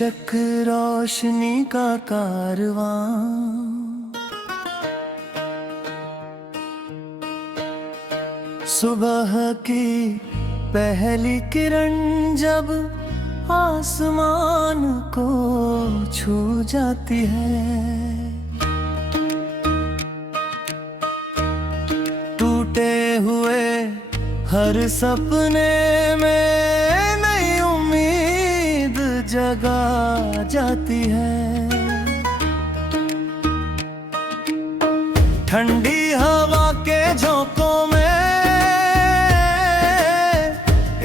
बेशक रोशनी का कारवां, सुबह की पहली किरण जब आसमान को छू जाती है, टूटे हुए हर सपने में नई उम्मीद जगा जाती है। ठंडी हवा के झोंकों में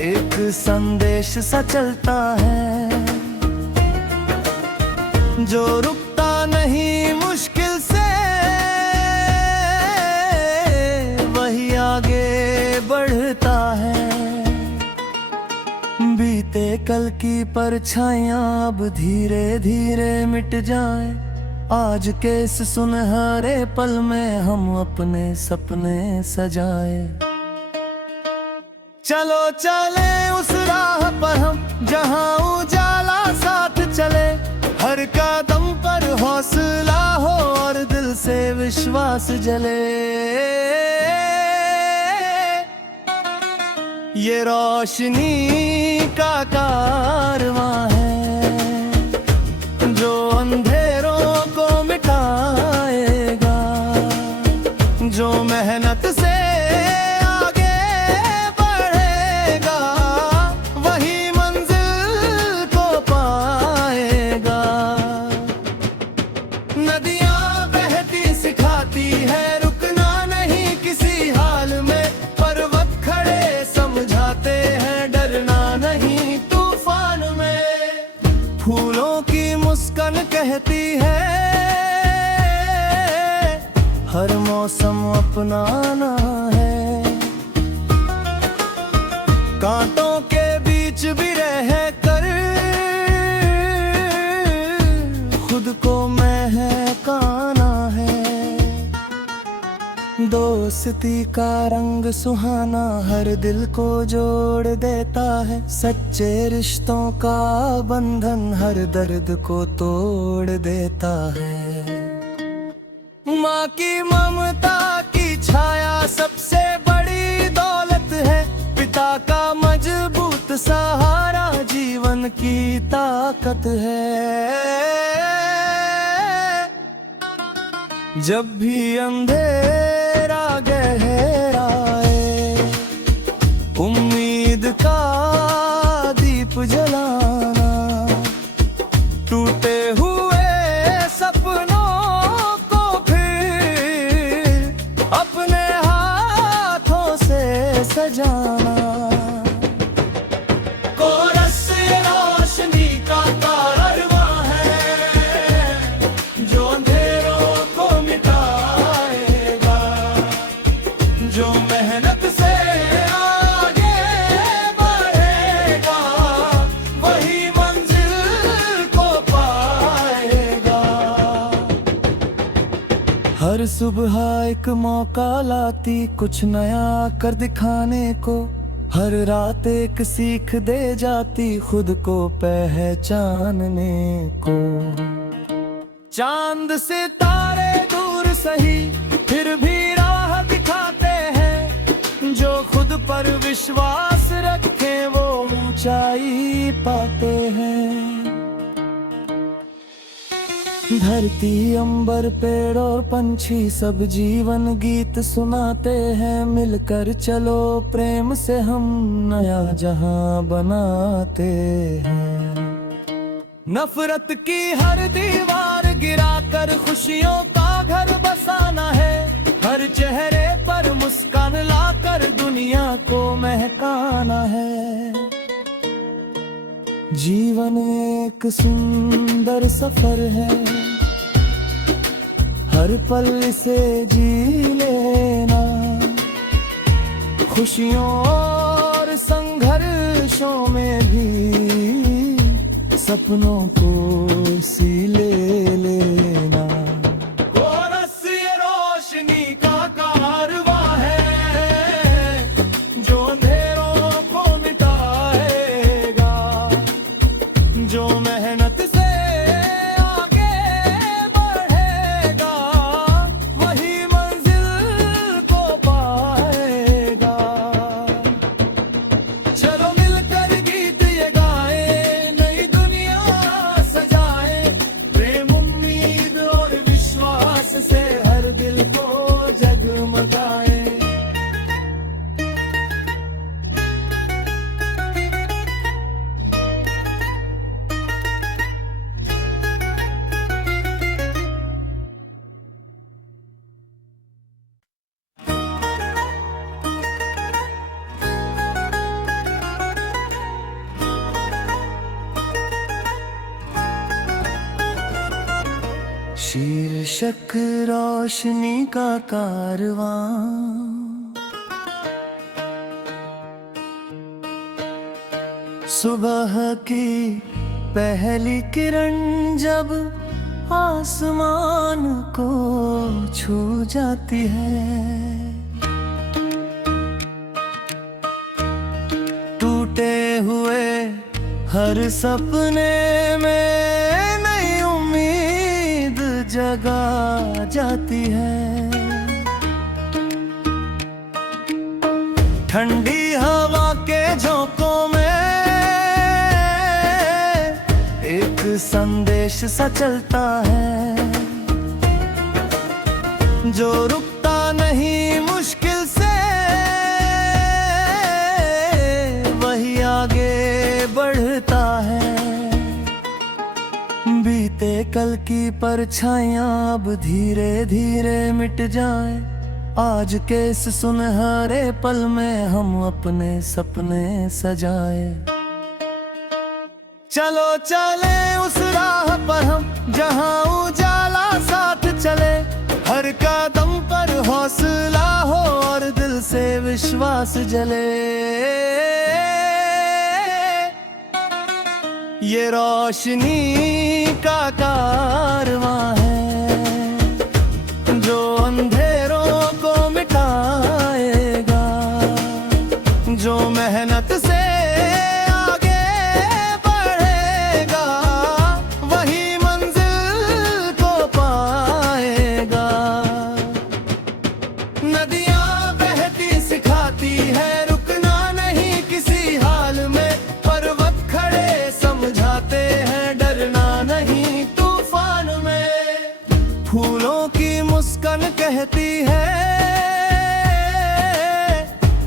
एक संदेश सा चलता है, जो रुकता नहीं मुश्किल से वही आगे बढ़ता है। बीते कल की परछाइयां अब धीरे धीरे मिट जाएं, आज के इस सुनहरे पल में हम अपने सपने सजाए। चलो चले उस राह पर हम जहां उजाला साथ चले, हर कदम पर हौसला हो और दिल से विश्वास जले। ये रोशनी का कारवां है जो अंधेरों को मिटाएगा, जो मेहनत से आगे बढ़ेगा वही मंजिल को पाएगा। नदियां बहती सिखाती है रुकना नहीं किसी हाल में, पर्वत खड़े समझाते हैं डरना नहीं तूफान में। फूलों की मुस्कान कहती है हर मौसम अपनाना है, कांटों के बीच भी रह कर खुद को महकाना है। दोस्ती का रंग सुहाना हर दिल को जोड़ देता है, सच्चे रिश्तों का बंधन हर दर्द को तोड़ देता है। माँ की ममता की छाया सबसे बड़ी दौलत है, पिता का मजबूत सहारा जीवन की ताकत है। जब भी अंधेरा गहराए उम्मीद का दीप जलाना, टूटे हुए सपनों को फिर अपने हाथों से सजाना। कोरस ये रोशनी का कारवां है जो अंधेरों को मिटाएगा, जो मेहनत से आगे बढ़ेगा वही मंजिल को पाएगा। हर सुबह एक मौका लाती कुछ नया कर दिखाने को, हर रात एक सीख दे जाती खुद को पहचानने को। चांद सितारे दूर सही फिर भी राह दिखाते हैं, जो खुद पर विश्वास रखे वो ऊंचाई पाते हैं। धरती अंबर पेड़ और पंछी सब जीवन गीत सुनाते हैं, मिलकर चलो प्रेम से हम नया जहां बनाते हैं। नफरत की हर दीवार गिराकर खुशियों का घर बसाना है, हर चेहरे पर मुस्कान लाकर दुनिया को महकाना है। जीवन एक सुंदर सफर है, हर पल से जी लेना, खुशियों और संघर्षों में भी सपनों को सी ले लेना। कोरस ये रोशनी का कारवां है जो अंधेरों को मिटाएगा, जो मेहनत से हर दिल को जगमगाए। शीर्षक रोशनी का कारवां, सुबह की पहली किरण जब आसमान को छू जाती है, टूटे हुए हर सपने में नई उम्मीद जगा जाती है। ठंडी हवा के झोंकों में एक संदेश सा चलता है, जो रुकता नहीं मुश्किल से वही आगे बढ़ता है। बीते कल की परछाइयां अब धीरे धीरे मिट जाए, आज के इस सुनहरे पल में हम अपने सपने सजाए। चलो चले उस राह पर हम जहां उजाला साथ चले, हर कदम पर हौसला हो और दिल से विश्वास जले। ये रोशनी का कारवां है जो अंधेरों को मिटाएगा, जो मेहनत से आगे बढ़ेगा वही मंजिल को पाएगा। नदियां बहती सिखाती है रुकना नहीं किसी हाल में, पर्वत खड़े समझाते हैं डरना नहीं तूफान में। फूलों की मुस्कान कहती है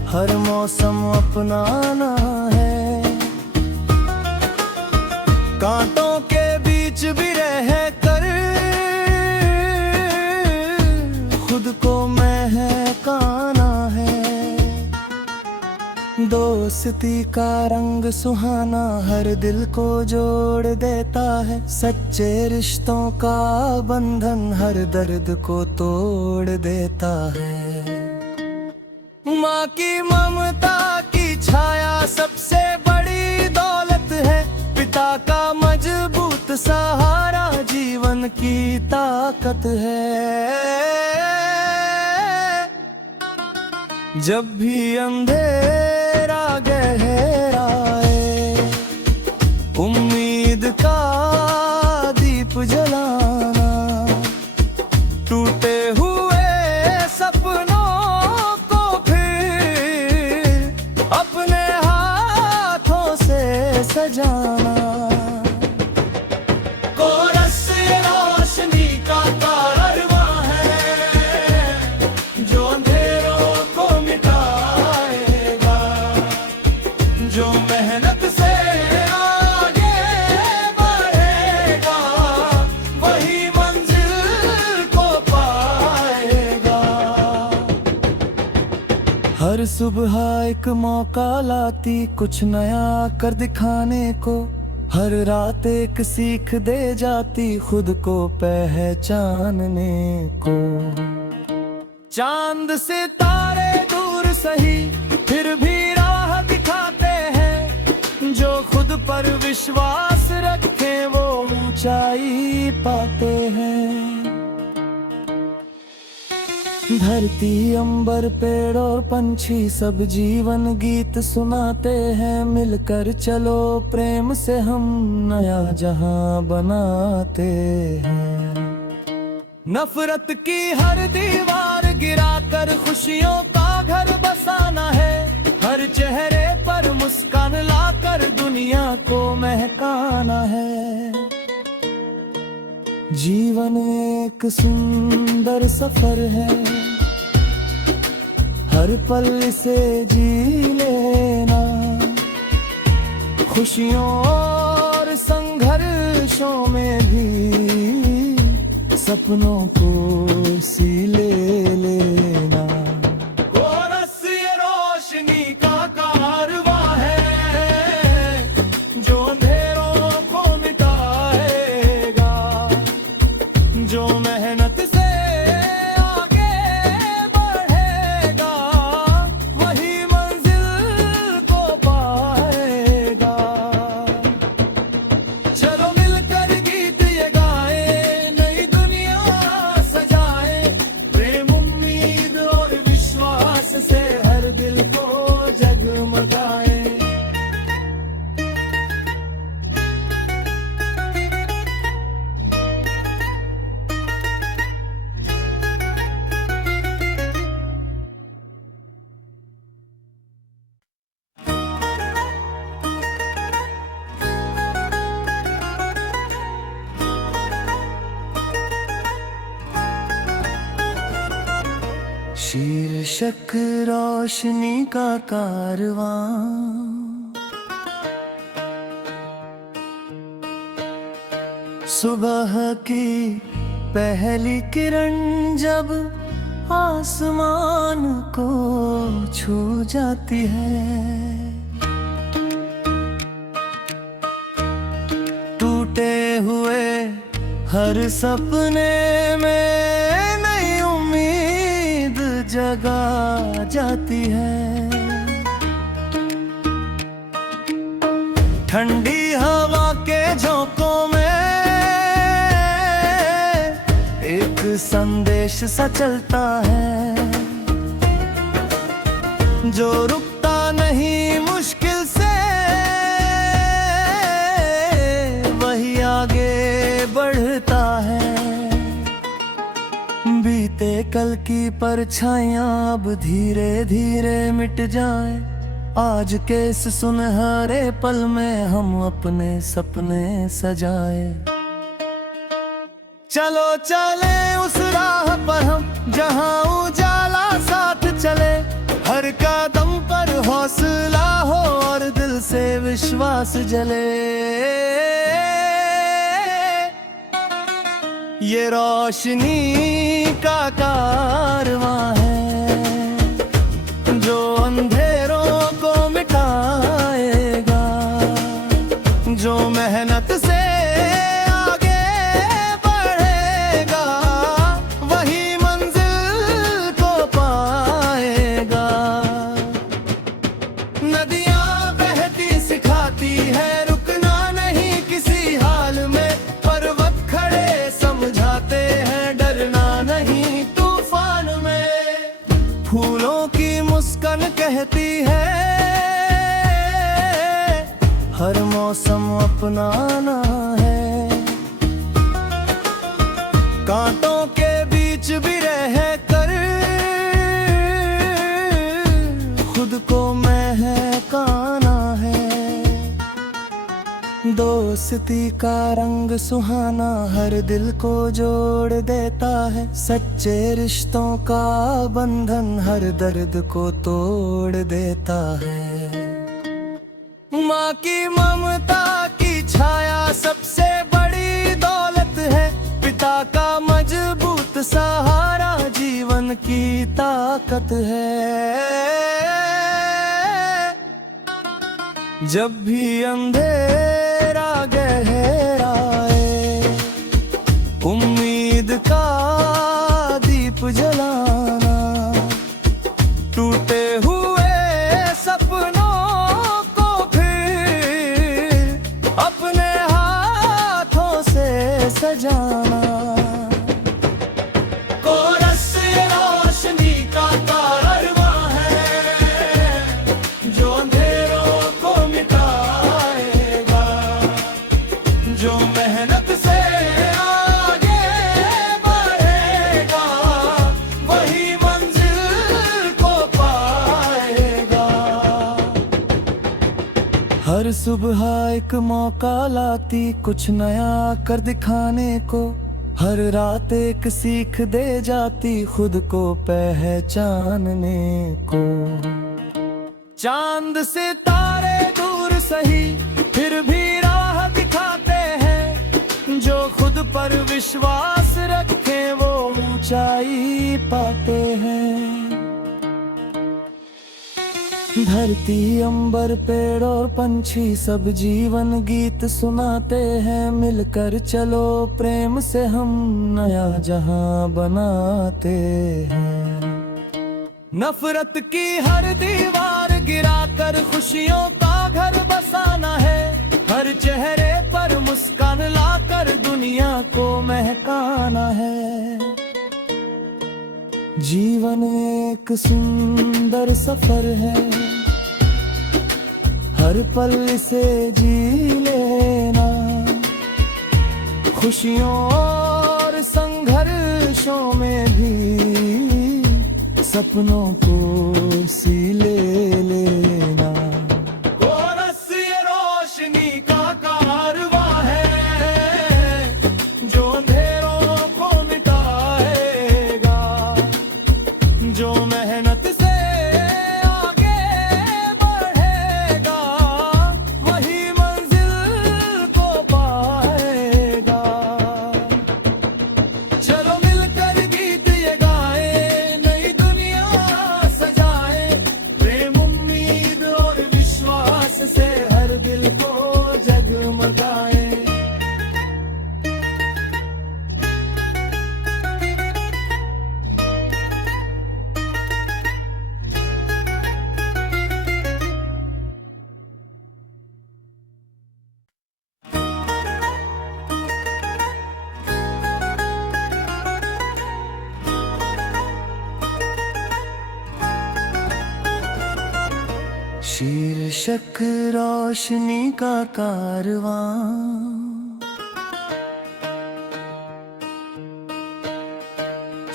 हर मौसम अपनाना है, कांटों के बीच भी रह कर खुद को महकाना है। दोस्ती का रंग सुहाना हर दिल को जोड़ देता है, सच्चे रिश्तों का बंधन हर दर्द को तोड़ देता है। माँ की ममता की छाया सबसे बड़ी दौलत है, पिता का मजबूत सहारा जीवन की ताकत है। जब भी अंधेरा गहराए उम्मीद का दीप जलाना, टूटे हुए सपनों को फिर अपने हाथों से सजाना। कोरस ये रोशनी का कारवां है जो अंधेरों को मिटाएगा, जो मेहनत से आगे बढ़ेगा वही मंजिल को पाएगा। हर सुबह एक मौका लाती कुछ नया कर दिखाने को, हर रात एक सीख दे जाती खुद को पहचानने को। चांद सितारे दूर सही फिर भी राह दिखाते हैं, जो खुद पर विश्वास रखे वो ऊंचाई पाते हैं। धरती अंबर पेड़ और पंछी सब जीवन गीत सुनाते हैं, मिलकर चलो प्रेम से हम नया जहां बनाते हैं। नफरत की हर दीवार गिराकर खुशियों का घर बसाना है, हर चेहरे पर मुस्कान लाकर दुनिया को महकाना है। जीवन एक सुंदर सफर है, हर पल से जी लेना। खुशियों और संघर्षों में भी सपनों को सी ले लेना। कोरस ये रोशनी का कारवां है जो अंधेरों को मिटाएगा, जो मेहनत से आगे बढ़ेगा वही मंजिल को पाएगा। चलो मिलकर गीत ये गाएं, नई दुनिया सजाएं, प्रेम उम्मीद और विश्वास से हर दिल को जगमगाएं। शीर्षक रोशनी का कारवां। सुबह की पहली किरण जब आसमान को छू जाती है, टूटे हुए हर सपने में नई उम्मीद जगा जाती है। ठंडी हवा के झोंकों में एक संदेश सा चलता है, जो रुकता नहीं मुश्किल से वही आगे बढ़ता है। बीते कल की परछाइयां अब धीरे धीरे मिट जाए, आज के इस सुनहरे पल में हम अपने सपने सजाए। चलो चले उस राह पर हम जहां उजाला साथ चले, हर कदम पर हौसला हो और दिल से विश्वास जले। ये रोशनी का कारवां है जो अंधेरों को मिटाएगा, जो मेहनत से आगे बढ़ेगा वही मंजिल को पाएगा। नदियां बहती सिखाती है रुकना नहीं किसी हाल में, पर्वत खड़े समझाते हैं डरना नहीं तूफान में। फूलों की मुस्कान कहती है हर मौसम अपनाना है। कांटों के बीच भी रह कर खुद को महकाना है। दोस्ती का रंग सुहाना हर दिल को जोड़ देता है, सच्चे रिश्तों का बंधन हर दर्द को तोड़ देता है। माँ की ममता की छाया सबसे बड़ी दौलत है, पिता का मजबूत सहारा जीवन की ताकत है। जब भी अंधेरा गहराए उम्मीद का दीप जलाना, टूटे हुए सपनों को फिर अपने हाथों से सजाना। कोरस रोशनी का कारवां है जो अंधेरों को मिटाएगा, जो मेहनत से आगे बढ़ेगा वही मंजिल को पाएगा। हर सुबह एक मौका लाती कुछ नया कर दिखाने को, हर रात एक सीख दे जाती खुद को पहचानने को। चांद सितारे दूर सही फिर भी राह दिखाते हैं, जो खुद पर विश्वास रखे वो ऊंचाई पाते हैं। धरती अंबर पेड़ और पंछी सब जीवन गीत सुनाते हैं, मिलकर चलो प्रेम से हम नया जहां बनाते हैं। नफरत की हर दीवार गिराकर खुशियों का घर बसाना है, हर चेहरे पर मुस्कान लाकर दुनिया को महकाना है। जीवन एक सुंदर सफर है, हर पल से जी लेना, खुशियों और संघर्षों में भी सपनों को सी ले लेना। कोरस ये रोशनी का कारवां है, जो अंधेरों को मिटाएगा, जो मेहनत से आगे बढ़ेगा वही मंजिल को पाएगा। चलो मिलकर गीत ये गाए, नई दुनिया सजाए, प्रेम उम्मीद और विश्वास से हर दिल को जगमगाए। शीर्षक रोशनी का कारवां।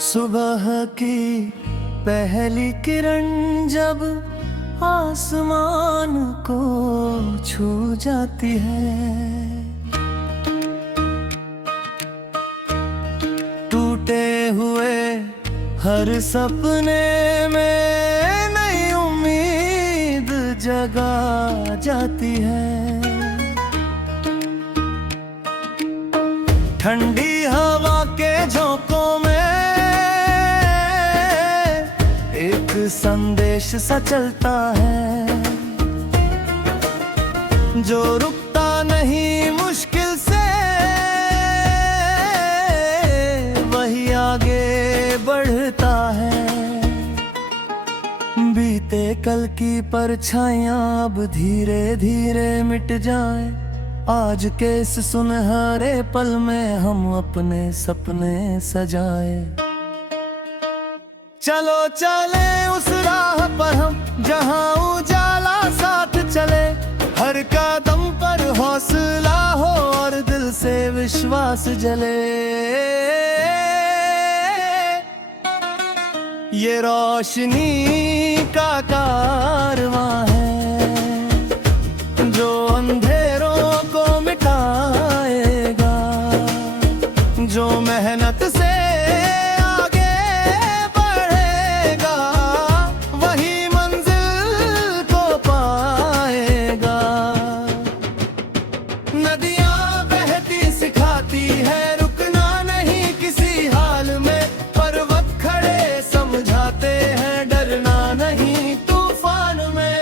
सुबह की पहली किरण जब आसमान को छू जाती है, टूटे हुए हर सपने में जगा जाती है। ठंडी हवा के झोंकों में एक संदेश सा चलता है, जो रुकता नहीं मुश्किल से वही आगे बढ़ता है। बीते कल की परछाइयां अब धीरे धीरे मिट जाए, आज के इस सुनहरे पल में हम अपने सपने सजाए। चलो चले उस राह पर हम जहां उजाला साथ चले, हर कदम पर हौसला हो और दिल से विश्वास जले। ये रोशनी का कारवां है, जो अंधेरों को मिटाएगा, जो मेहनत से आगे बढ़ेगा वही मंजिल को पाएगा। नदियां बहती सिखाती है रुकना नहीं किसी हाल में, पर्वत खड़े समझाते हैं डरना नहीं तूफान में।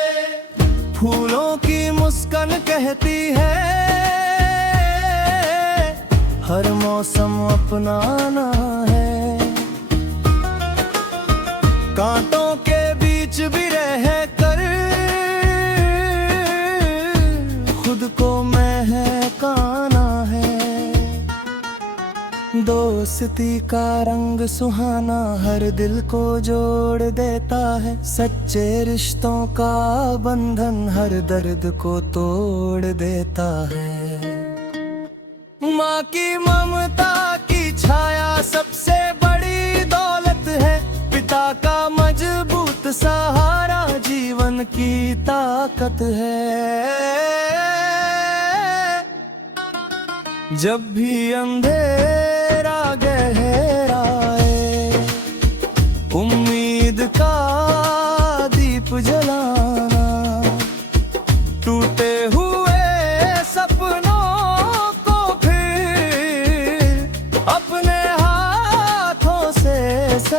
फूलों की मुस्कान कहती है हर मौसम अपनाना है, कांटों के बीच भी रह कर खुद को महकाना है। दोस्ती का रंग सुहाना हर दिल को जोड़ देता है, सच्चे रिश्तों का बंधन हर दर्द को तोड़ देता है। माँ की ममता की छाया सबसे बड़ी दौलत है, पिता का मजबूत सहारा जीवन की ताकत है। जब भी अंधेरा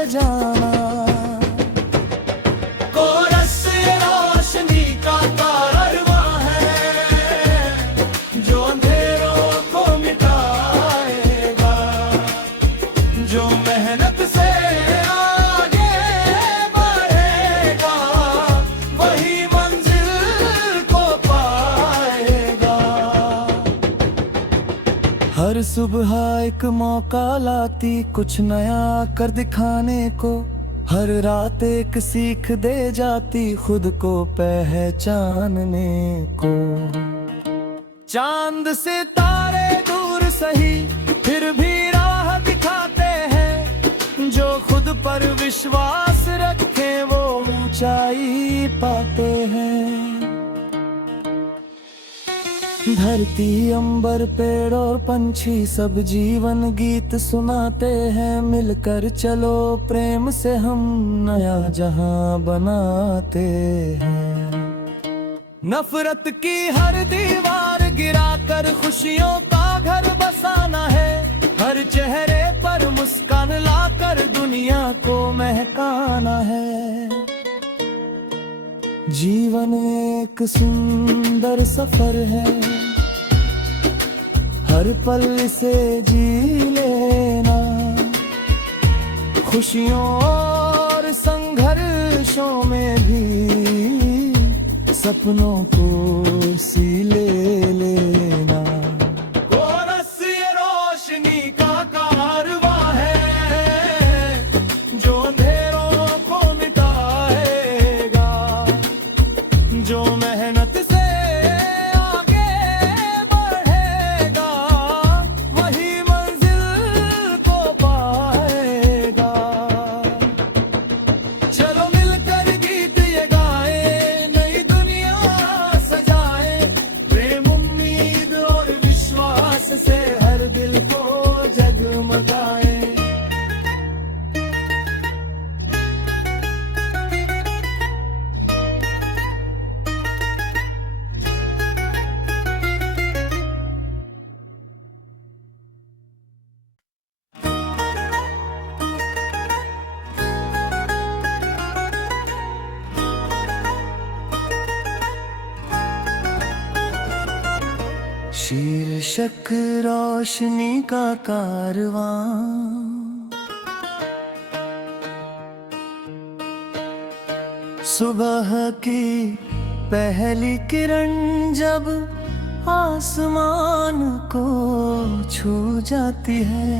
सजाना। कोरस ये रोशनी का कारवां है जो अंधेरों को मिटाएगा, जो मेहनत से आगे बढ़ेगा वही मंजिल को पाएगा। हर सुबह एक मौका लाती कुछ नया कर दिखाने को, हर रात एक सीख दे जाती खुद को पहचानने को। चांद सितारे दूर सही फिर भी राह दिखाते हैं, जो खुद पर विश्वास रखे वो ऊंचाई पाते हैं। धरती अंबर पेड़ और पंछी सब जीवन गीत सुनाते हैं, मिलकर चलो प्रेम से हम नया जहां बनाते हैं। नफरत की हर दीवार गिराकर खुशियों का घर बसाना है, हर चेहरे पर मुस्कान लाकर दुनिया को महकाना है। जीवन एक सुंदर सफर है, हर पल से जी लेना, खुशियों और संघर्षों में भी सपनों को सी ले लेना। कोरस ये रोशनी का कारवां है जो अंधेरों को मिटाएगा, जो मेहनत से आगे बढ़ेगा वही मंजिल को पाएगा। चलो मिलकर गीत ये गाए, नई दुनिया सजाए, प्रेम उम्मीद और विश्वास से हर दिल को जगमगाए। शीर्षक रोशनी का कारवां। सुबह की पहली किरण जब आसमान को छू जाती है,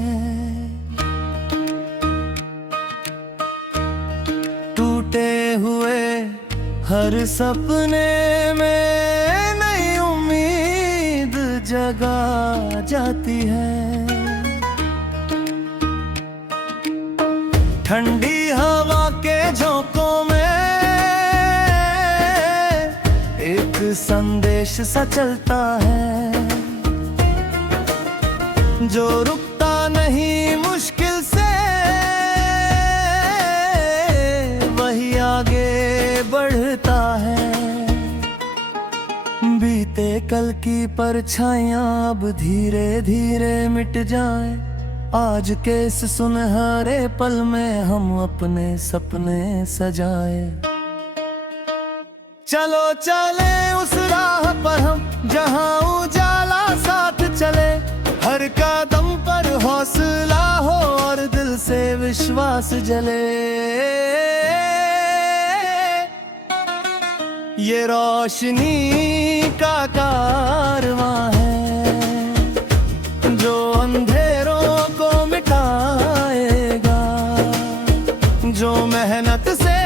टूटे हुए हर सपने में नई उम्मीद जगा जाती है। ठंडी हवा के झोंकों में एक संदेश सा चलता है, जो रुकता नहीं मुश्किल से वही आगे बढ़ता है। बीते कल की परछाइयां अब धीरे धीरे मिट जाएं, आज के इस सुनहरे पल में हम अपने सपने सजाए। चलो चले उस राह पर हम जहां उजाला साथ चले, हर कदम पर हौसला हो और दिल से विश्वास जले। ये रोशनी का कारवां है जो अंधेरों को मिटाएगा, जो मेहनत से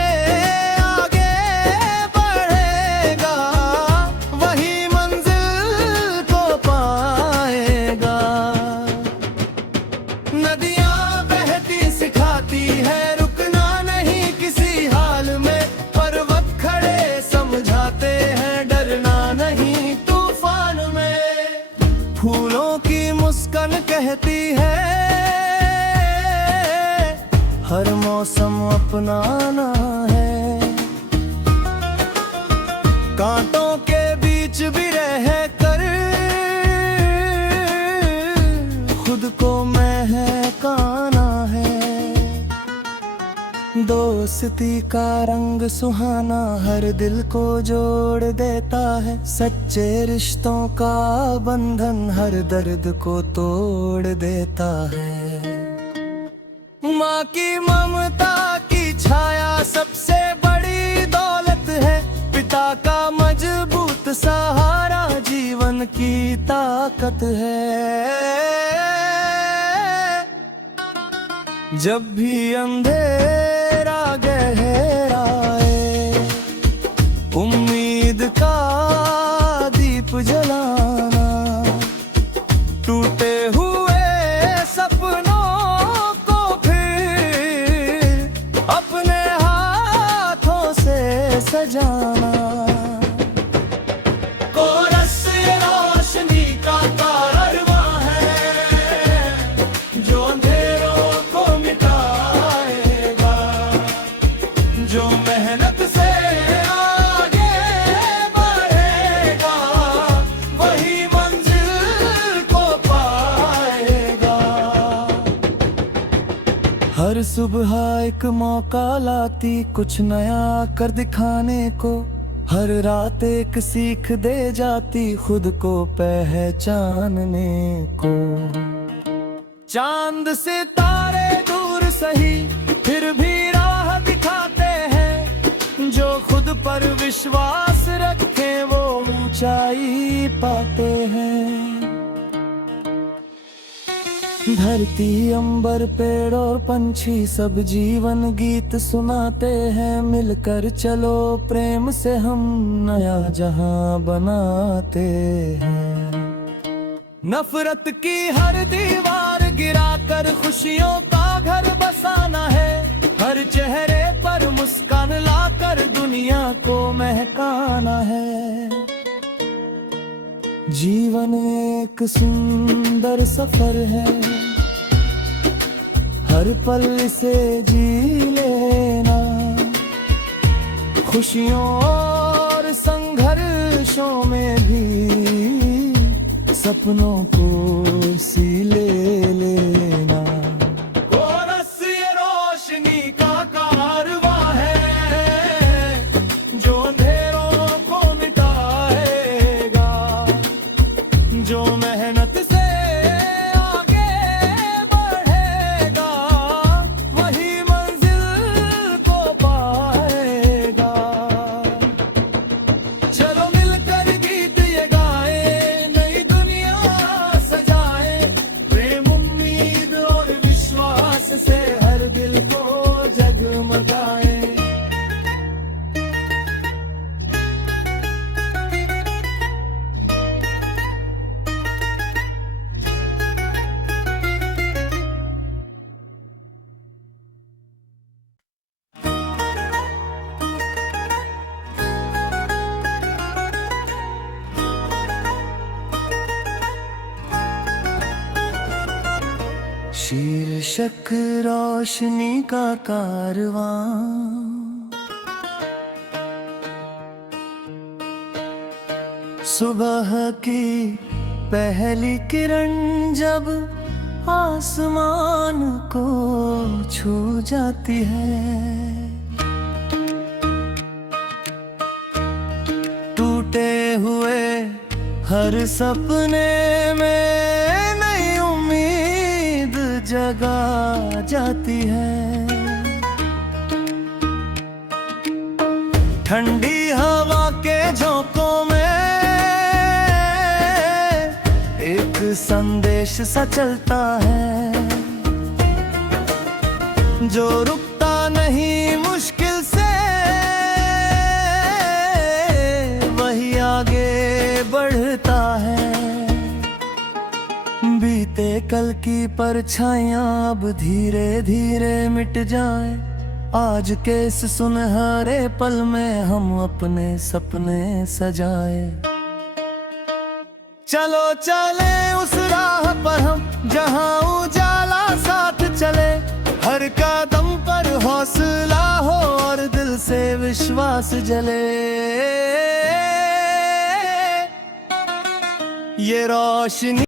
आगे बढ़ेगा वही मंजिल को पाएगा। नदियां बहती सिखाती है रुकना नहीं किसी हाल में, पर्वत खड़े समझाते हैं डरना नहीं तूफान में। फूलों की मुस्कान कहती है हर मौसम अपनाना है, कांटों के बीच भी रह कर खुद को महकाना है। दोस्ती का रंग सुहाना हर दिल को जोड़ देता है। सच्चे रिश्तों का बंधन हर दर्द को तोड़ देता है। माँ की ममता की छाया सबसे बड़ी दौलत है। पिता का मजबूत सहारा जीवन की ताकत है। जब भी अंधेरा गहराए, उम्मीद का दीप जलाना, टूटे हुए सपनों को फिर अपने हाथों से सजाना। कोरस ये रोशनी का कारवां है जो अंधेरों को मिटाएगा। जो मेहनत से आगे बढ़ेगा वही मंजिल को पाएगा। हर सुबह एक मौका लाती कुछ नया कर दिखाने को। हर रात एक सीख दे जाती खुद को पहचानने को। चांद सितारे दूर सही फिर भी राह दिखाते हैं। जो खुद पर विश्वास रखे वो ऊंचाई पाते हैं। धरती अंबर पेड़ और पंछी सब जीवन गीत सुनाते हैं। मिलकर चलो प्रेम से हम नया जहां बनाते हैं। नफरत की हर दीवार गिराकर खुशियों का घर बसाना है। हर चेहरे पर मुस्कान लाकर दुनिया को महकाना है। जीवन एक सुंदर सफर है, हर पल से जी लेना। खुशियों और संघर्षों में भी सपनों को सी ले लेना। कोरस ये रोशनी का कारवां है जो अंधेरों को मिटाएगा। जो मेहनत से आगे बढ़ेगा वही मंजिल को पाएगा। चलो मिलकर गीत ये गाए, नई दुनिया सजाए। प्रेम उम्मीद और विश्वास से हर दिल को जगमगाए। शीर्षक रोशनी का कारवां। सुबह की पहली किरण जब आसमान को छू जाती है। टूटे हुए हर सपने में नई उम्मीद जगा जाती है। ठंडी हवा के झोंकों में एक संदेश सा चलता है जो रुकता नहीं मुश्किल से वही आगे बढ़ता है। बीते कल की परछाइयां अब धीरे धीरे मिट जाए। आज के इस सुनहरे पल में हम अपने सपने सजाए। चलो चले उस राह पर हम जहां उजाला साथ चले। हर कदम पर हौसला हो और दिल से विश्वास जले। ये रोशनी